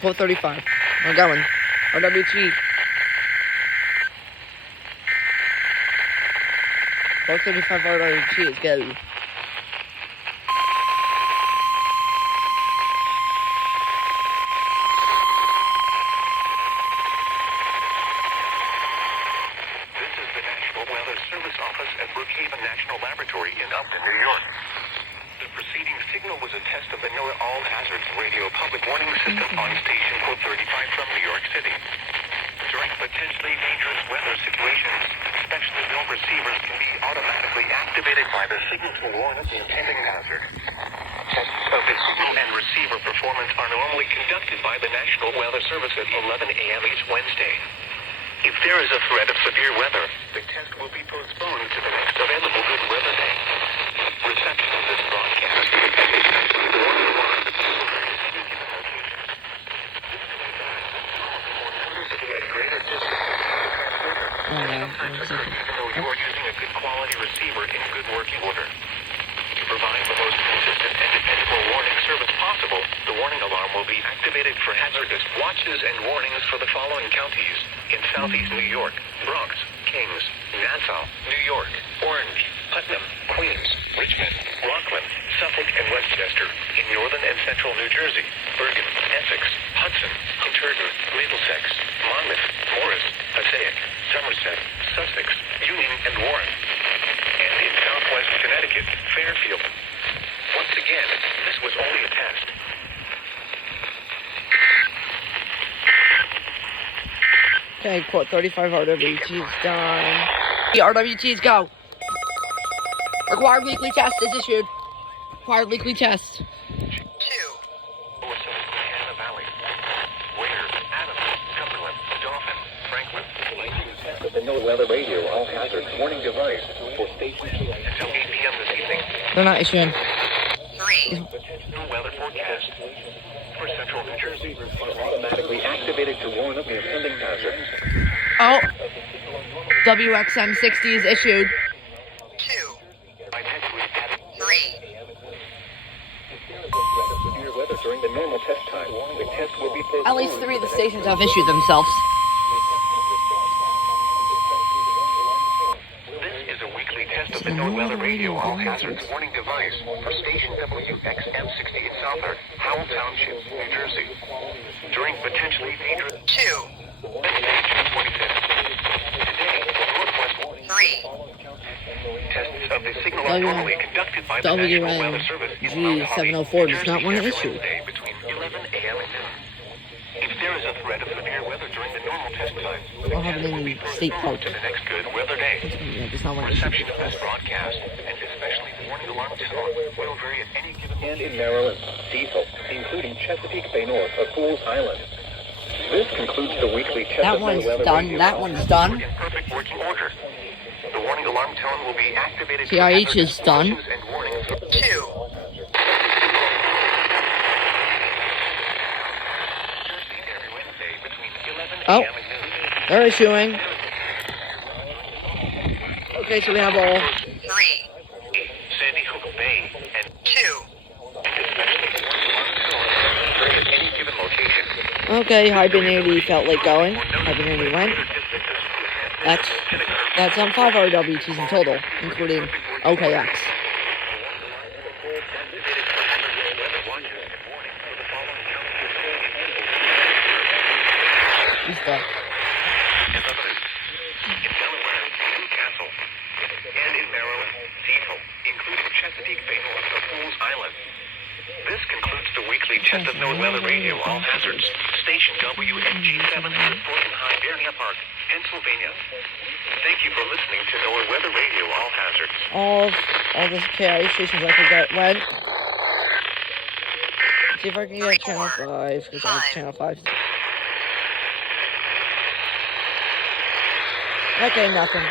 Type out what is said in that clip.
Quote 35. We're going. RWT. Quote 35 RWT is go. National Laboratory in Upton, New York. The preceding signal was a test of the NOAA All Hazards Radio Public Warning System on station code 35 from New York City. During potentially dangerous weather situations, specially built receivers can be automatically activated by the signal to warn of the impending hazard. Tests of the signal and receiver performance are normally conducted by the National Weather Service at 11 a.m. each Wednesday. If there is a threat of severe weather, the test will be postponed to the next available good weather day. Reception of this broadcast is essentially the warning alarm that will alert us to given location. At greater distance, sometimes even though you are using a good quality receiver in good working order. To provide the most consistent and dependable warning service possible, the warning alarm will be activated for hazardous watches and warnings for the following counties in Southeast New York: Bronx, Kings, Nassau, New York, Orange, Putnam, Queens, Richmond, Rockland, Suffolk, and Westchester. In northern and central New Jersey: Bergen, Essex, Hudson, Huntington, Middlesex, Monmouth, Morris, Passaic, Somerset, Sussex, Union, and Warren. And in southwest Connecticut, Fairfield. Once again, this was only a test. Okay, quote 35 RWT's done. The RWT's go. Required weekly test is issued. Required weekly test. 2. Valley, Ware, Adams, Cumberland, Dauphin, Franklin. Test of the NOAA Weather Radio All Hazards Warning Device for station until 8 p.m. this evening. They're not issuing. 3. New weather forecast for central New Jersey are automatically activated to warn of the impending hazard. Oh. WXM60 is issued. 2. 3. Severe weather during the normal test time. The test will be postponed. At least 3 of the stations have issued themselves. This is a weekly test of the NOAA Weather Radio All Hazards Warning Device for station WXM60 in Southwark, Howell Township, New Jersey. During potentially dangerous 2. Wednesday, June 25th. Today, Northwest 3. Tests of the signal are normally conducted by the National Weather Service in Mount Holly, WNG704 does not want to issue. Wednesday between 11 a.m. and noon. If there is a threat of severe weather during the normal test time, the I'll have test it will in be the state park. postponed to the next good weather day. Yeah, does not want to issue. Reception of this broadcast, and especially the warning alarm tone, will vary at any given and in Maryland, diesel, including Chesapeake Bay North of Fools Island. This concludes the weekly test That of one's weather done. radio. That one's done. In perfect working order. The warning alarm tone will be activated. KIH is done. And warnings. 2. Oh, they're issuing. Okay, so we have all. 3. Sandy Hook Bay and 2. At any given location. Okay, Hibernate felt like going. Hibernate went. That's on 5 RWTs in total, including OKX. He's done. This concludes the weekly test of NOAA Weather Radio All Hazards. Station WNG704 in Hibernia Park, Pennsylvania. Thank you for listening to NOAA Weather Radio All Hazards. All the KIH stations I forgot when. See if I can get channel 5, because I have channel 5. Okay, nothing.